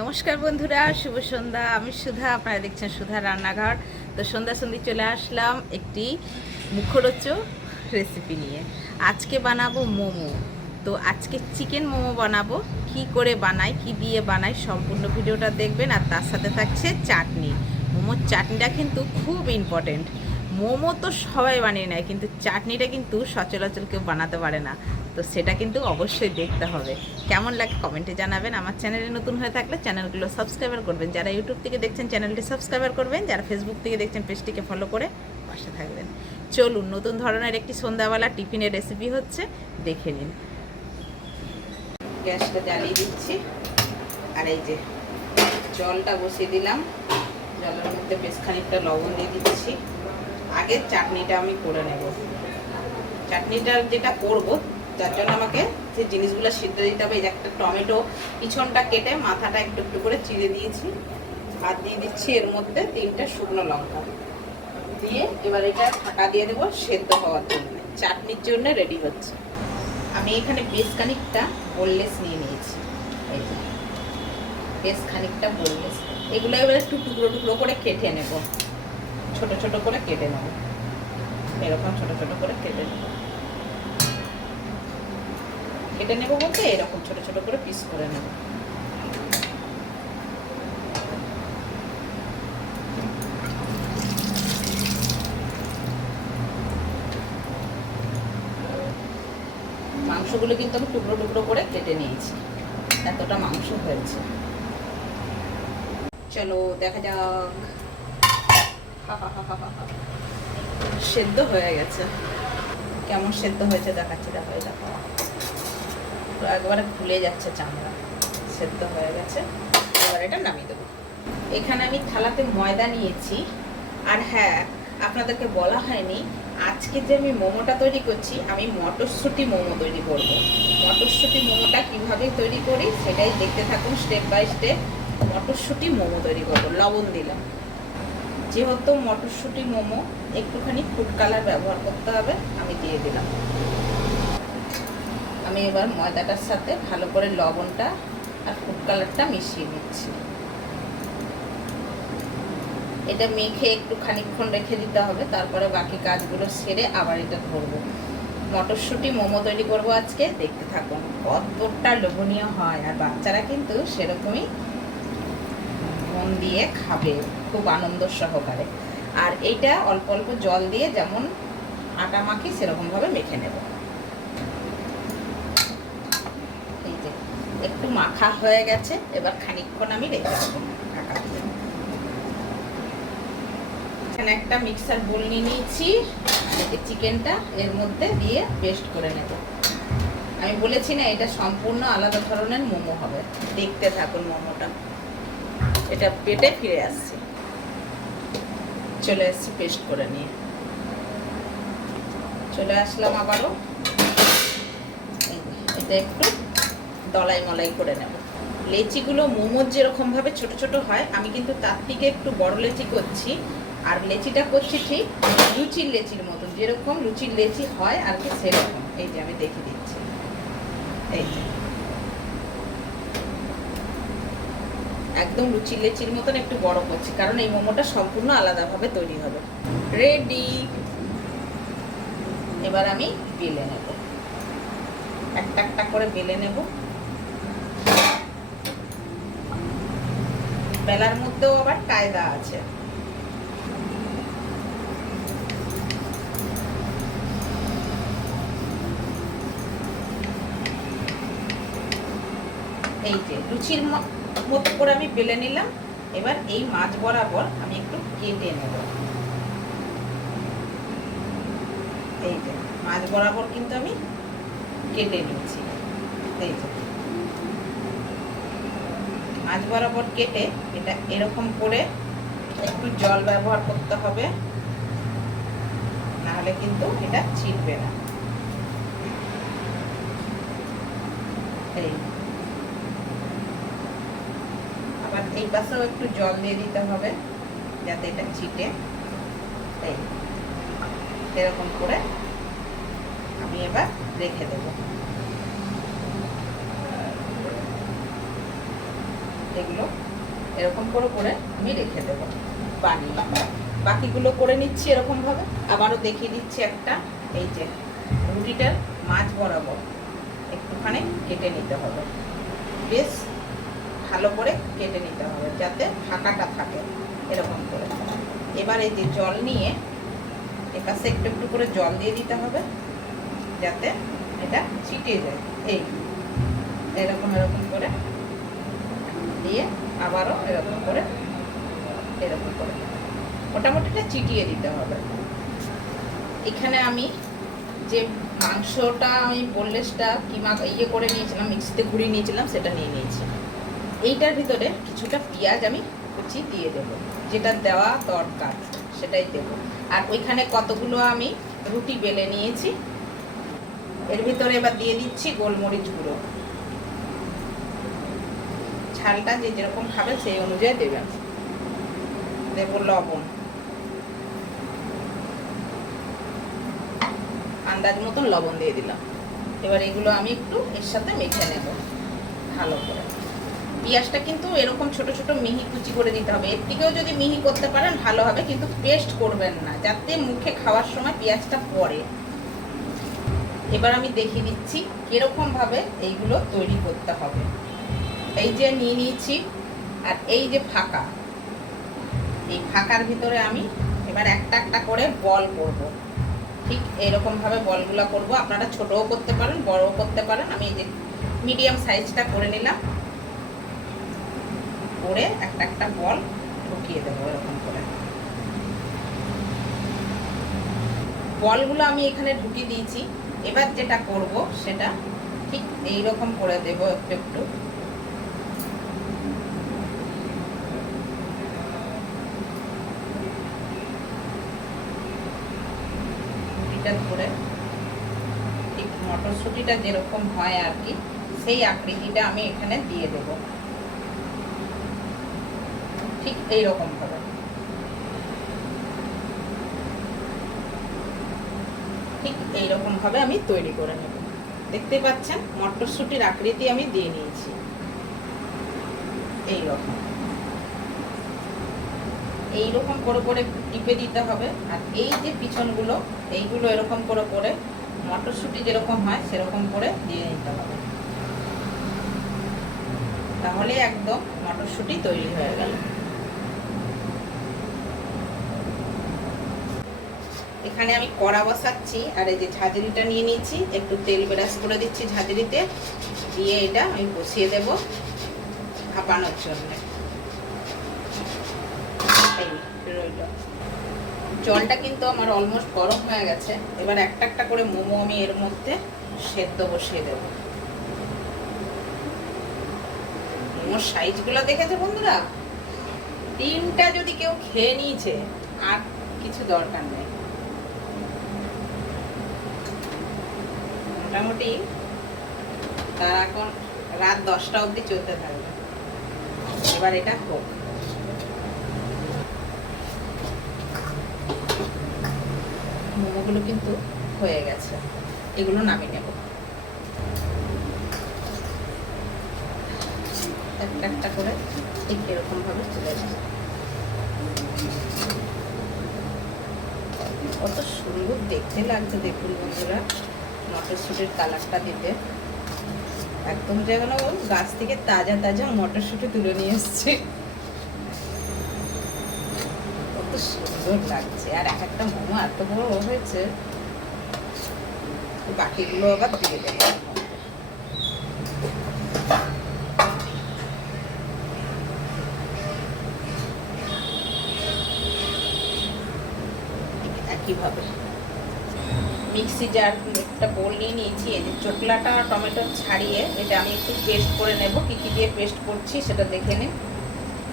নমস্কার বন্ধুরা, শুভ সন্ধ্যা। আমি সুধা, আপনারা দেখছেন সুধা রান্নাঘর। তো সন্ধ্যা চলে আসলাম একটি মুখরোচক রেসিপি নিয়ে। আজকে বানাবো মোমো। তো আজকে চিকেন মোমো বানাবো। কি করে বানাই, কি দিয়ে বানাই, সম্পূর্ণ ভিডিওটা দেখবেন। আর তার সাথে থাকছে চাটনি। মোমোর চাটনিটা কিন্তু খুব ইম্পর্টেন্ট। মোমো তো সবাই বানিয়ে নেয়, কিন্তু চাটনিটা কিন্তু সচরাচর কেউ বানাতে পারে না। তো সেটা কিন্তু অবশ্যই দেখতে হবে। কেমন লাগে কমেন্টে জানাবেন। আমার চ্যানেলে নতুন হয়ে থাকলে চ্যানেলগুলো সাবস্ক্রাইবার করবেন। যারা ইউটিউব থেকে দেখছেন চ্যানেলটি সাবস্ক্রাইবার করবেন, যারা ফেসবুক থেকে দেখছেন পেজটিকে ফলো করে পাশে থাকবেন। চলুন, নতুন ধরনের একটি সন্ধ্যাবেলা টিফিনের রেসিপি হচ্ছে, দেখে নিন। গ্যাসটা জ্বালিয়ে দিচ্ছি, আর এই যে জলটা বসিয়ে দিলাম। জলের মধ্যে বেশ খানিকটা লবণ দিয়ে দিচ্ছি। আগে চাটনিটা আমি করে নেব। চাটনিটা যেটা করব তার জন্য আমাকে যে জিনিসগুলো সিদ্ধ দিতে হবে, এই যে একটা টমেটো পিছনটা কেটে মাথাটা একটু একটু করে চিড়ে দিয়েছি, আর দিয়ে দিচ্ছি এর মধ্যে 3টে শুকনো লঙ্কা দিয়ে এবার এটা ঢাকা দিয়ে দেবো সেদ্ধ হওয়ার জন্য। চাটনির জন্য রেডি হচ্ছে। আমি এখানে বেশ খানিকটা বোনলেস নিয়ে নিয়েছি। এই যে বেশ খানিকটা বোনলেস, এগুলো এবার একটু টুকরো টুকরো করে কেটে নেব। ছোট ছোট করে কেটে নেব, এরকম ছোট ছোট করে কেটে নেব। কেটে নেব বলতে এরকম ছোট ছোট করে পিস করে নেব। মাংসগুলো কিন্তু আমি টুকরো টুকরো করে কেটে নিয়েছি, এতটা মাংস হয়েছে। চলো দেখা যাক। সেদ্ধ হয়ে গেছে। কেমন সেদ্ধ হয়েছে দেখাচ্ছি। দেখো, এটা একবারে খুলে যাচ্ছে চামড়া। সেদ্ধ হয়ে গেছে। এবার এটা নামিয়ে দেবো। এখানে আমি থালাতে ময়দা নিয়েছি। আর হ্যাঁ, আপনাদেরকে বলা হয়নি, আজকে যে আমি মোমোটা তৈরি করছি, আমি মটরশুঁটি মোমো তৈরি করব। মটরশুঁটি মোমোটা কিভাবে তৈরি করি সেটাই দেখতে থাকুন স্টেপ বাই স্টেপ। মটরশুঁটি মোমো তৈরি করব। লবণ দিলাম, যেহেতু মটরশুঁটি মোমো একটুখানি ফুড কালার ব্যবহার করতে হবে, আমি দিয়ে দিলাম। আমি এবার ময়দাটার সাথে ভালো করে লবণটা আর ফুড কালারটা মিশিয়ে নিচ্ছি। এটা মেখে একটু খানিকক্ষণ রেখে দিতে হবে, তারপরে বাকি কাজগুলো সেরে আবার এটা ধরবো। মটরশুঁটি মোমো তৈরি করবো আজকে, দেখতে থাকুন। কতটা লোভনীয় হয়, আর বাচ্চারা কিন্তু সেরকমই মন দিয়ে খাবে, খুব আনন্দ সহকারে। আর এইটা অল্প অল্প জল দিয়ে যেমন আটা মাখি সেরকমভাবে মেখে নেব। এই যে একটু মাখা হয়ে গেছে, এবার খানিকক্ষণ আমি রেখে দেবো ঢাকা দিয়ে। এখানে একটা মিক্সার বোল নিয়ে নিয়েছি, চিকেনটা এর মধ্যে দিয়ে পেস্ট করে নেব। আমি বলেছি না, এটা সম্পূর্ণ আলাদা ধরনের মোমো হবে। দেখতে থাকুন মোমোটা। এটা পেটে ফিরে আসছে। চলে এসছি পেস্ট করে নিয়ে। চলে আসলাম আবারও। এটা একটু দলাই মলাই করে নেব। লেচিগুলো মোমোর যেরকমভাবে ছোট ছোট হয়, আমি কিন্তু তার থেকে একটু বড় লেচি করছি। আর লেচিটা করছি ঠিক লুচির লেচির মতন, যেরকম লুচির লেচি হয় আর কি সেরকম। এই যে আমি দেখে দিচ্ছি। এই যে একদম লুচির লেচির মতন একটু বড় করছি, কারণ এই মোমোটা সম্পূর্ণ আলাদাভাবে তৈরি হবে। রেডি। এবার আমি বেলে নেব, একটা একটা করে বেলে নেব। বেলার মধ্যেও আবার কায়দা আছে। এই যে লুচির মতো করে আমি বেলে নিলাম। এবার এই মাঝ বরাবর আমি একটু কেটে নেব। এই যে মাঝ বরাবর কিন্তু আমি কেটে নিয়েছি। এই যে মাঝ বরাবর কেটে এটা এরকম করে একটু জল ব্যবহার করতে হবে, নাহলে কিন্তু এটা ছিটবে না। এই আবার এই পাশেও একটু জল দিয়ে দিতে হবে যাতে এটা ছিটে। এই এরকম করে আমি এবার রেখে দেব। এগুলো এরকম করে করে আমি রেখে দেবো বানিয়ে। বাকিগুলো করে নিচ্ছি এরকমভাবে। আবারও দেখিয়ে দিচ্ছি একটা, এই যে রুটিটার মাঝ বরাবর একটুখানি কেটে নিতে হবে, বেশ ভালো করে কেটে নিতে হবে যাতে ফাঁকাটা থাকে এরকম করে। এবার এই যে জল নিয়ে এপাশে একটু একটু করে জল দিয়ে দিতে হবে যাতে এটা ছিটিয়ে যায়। এই এরকম এরকম করে দিয়ে আবারও এরকম করে মোটামুটিটা চিটিয়ে দিতে হবে। এখানে আমি যে মাংসটা আমি বোনলেসটা কিমা করে নিয়েছিলাম, মিক্সিতে ঘুরিয়ে নিয়েছিলাম, সেটা নিয়ে নিয়েছি। এইটার ভিতরে কিছুটা পেঁয়াজ আমি কুচি দিয়ে দেবো, যেটা দেওয়া দরকার সেটাই দেবো। আর ওইখানে কতগুলো আমি রুটি বেলে নিয়েছি, এর ভিতরে এবার দিয়ে দিচ্ছি গোলমরিচ গুঁড়ো। ঝালটা যে যেরকম খাবে সেই অনুযায়ী দেবেন। দেবো লবণ, আন্দাজ মতন লবণ দিয়ে দিলাম। এবার এগুলো আমি একটু এর সাথে মেখে নেব ভালো করে। পেঁয়াজটা কিন্তু এরকম ছোট ছোট মিহি কুচি করে দিতে হবে। এর থেকেও যদি মিহি করতে পারেন ভালো হবে, কিন্তু পেস্ট করবেন না, যাতে মুখে খাওয়ার সময় পেঁয়াজটা পড়ে। এবার আমি দেখিয়ে দিচ্ছি কিরকম ভাবে এইগুলো তৈরি করতে হবে। এই যে নিয়ে নিয়েছি, আর এই যে ফাঁকা, এই ফাঁকার ভিতরে আমি এবার একটা একটা করে বল করব। ঠিক এইরকম ভাবে বলগুলো করব। আপনারা ছোটও করতে পারেন, বড়ও করতে পারেন। আমি এই যে মিডিয়াম সাইজটা করে নিলাম, করে একটা একটা বল ঢুকিয়ে দেবো এরকম করে। বলগুলো আমি এখানে ঢুকিয়ে দিয়েছি। এবার যেটা করব সেটা ঠিক এইরকম করে দেব একটু একটু। ধরে ঠিক মটরশুঁটিটা যেরকম হয় আর কি, সেই আকৃতিটা আমি এখানে দিয়ে দেব। ঠিক এইরকম ভাবে, ঠিক এইরকম ভাবে আমি তৈরি করে নেব। দেখতে পাচ্ছেন মটরশুঁটির আকৃতি আমি দিয়ে নিয়েছি এইরকম। এইরকম করে করে টিপে দিতে হবে। আর এই যে পিছনগুলো, এইগুলো এরকম করে করে মটরশুঁটি যেরকম হয় সেরকম করে দিয়ে নিতে হবে। তাহলে একদম মটরশুঁটি তৈরি হয়ে গেল। এখানে আমি কড়া বসাচ্ছি, আর এই যে ঝাঁঝরিটা নিয়ে নিয়েছি, একটু তেল ব্রাশ করে দিচ্ছি ঝাঁঝরিতে, দিয়ে এটা আমি বসিয়ে দেব ভাপানোর জন্য। জলটা কিন্তু আমার অলমোস্ট গরম হয়ে গেছে। এবার একটা একটা করে মোমো আমি এর মধ্যে সেদ্ধ বসিয়ে দেব। মোমোর সাইজগুলো দেখেছে বন্ধুরা? 3টা যদি কেউ খেয়ে নিয়েছে আর কিছু দরকার নেই। মোটামুটি তার এখন রাত 10টা অবধি চলতে থাকবে। এবার এটা হোক। মোমোগুলো কিন্তু হয়ে গেছে, এগুলো নামিয়ে নেব। একটা একটা করে ঠিক এরকম ভাবে চলে যাবে। কত সুন্দর দেখতে লাগছে দেখুন বন্ধুরা, মটরশুঁটির কালারটা দিতে একদম যেন গাছ থেকে তাজা তাজা মটরশুঁটি তুলে নিয়ে এসছে। কত সুন্দর লাগছে। আর এক একটা মোমো এত বড় হয়েছে। বাকিগুলো আবার দিয়ে দেবো। একইভাবে মিক্সি জার একটা বোল নিয়ে নিয়েছি। এই যে চোটলাটা টমেটো ছাড়িয়ে এটা আমি একটু পেস্ট করে নেব। কী কী দিয়ে পেস্ট করছি সেটা দেখে নিন।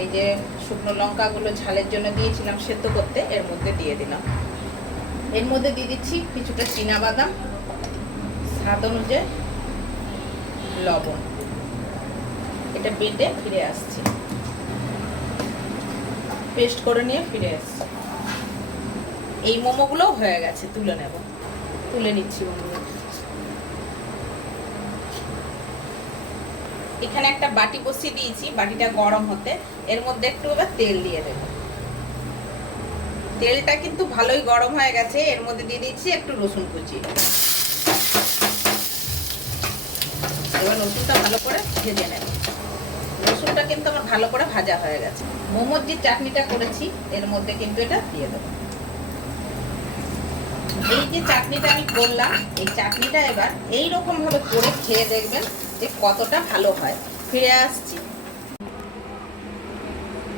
এই যে শুকনো লঙ্কাগুলো ঝালের জন্য দিয়েছিলাম সেদ্ধ করতে, এর মধ্যে দিয়ে দিলাম। এর মধ্যে দিয়ে দিচ্ছি কিছুটা চীনাবাদাম, স্বাদ অনুযায়ী লবণ। এটা বেটে ফিরে আসছি, পেস্ট করে নিয়ে ফিরে আসছি। এই মোমোগুলো হয়ে গেছে, তুলে নেব। তুলে নিচ্ছি বন্ধুরা। এখানে একটা বাটি বসিয়ে দিয়েছি, বাটিটা গরম হতে। এর মধ্যে একটু এবার তেল দিয়ে দেবো। তেলটা কিন্তু ভালোই গরম হয়ে গেছে। এর মধ্যে দিয়ে দিচ্ছি একটু রসুন কুচি। এবার রসুনটা ভালো করে ভেজে নেব। রসুনটা কিন্তু আমার ভালো করে ভাজা হয়ে গেছে। মোমোর যে চাটনিটা করেছি এর মধ্যে কিন্তু এটা দিয়ে দেবো। এই যে চাটনিটা আমি করলাম, এই চাটনিটা এবার এইরকম ভাবে করে খেয়ে দেখবেন যে কতটা ভালো হয়। ফিরে আসছি।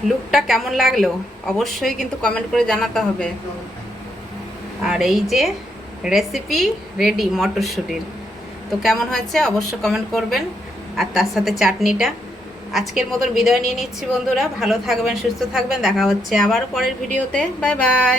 লুকটা কেমন লাগলো অবশ্যই কিন্তু কমেন্ট করে জানাতে হবে। আর এই যে রেসিপি রেডি মটরশুঁটির, তো কেমন হয়েছে অবশ্যই কমেন্ট করবেন। আর তার সাথে চাটনিটা। আজকের মতন বিদায় নিয়ে নিচ্ছি বন্ধুরা। ভালো থাকবেন, সুস্থ থাকবেন। দেখা হচ্ছে আবার পরের ভিডিওতে। Bye bye.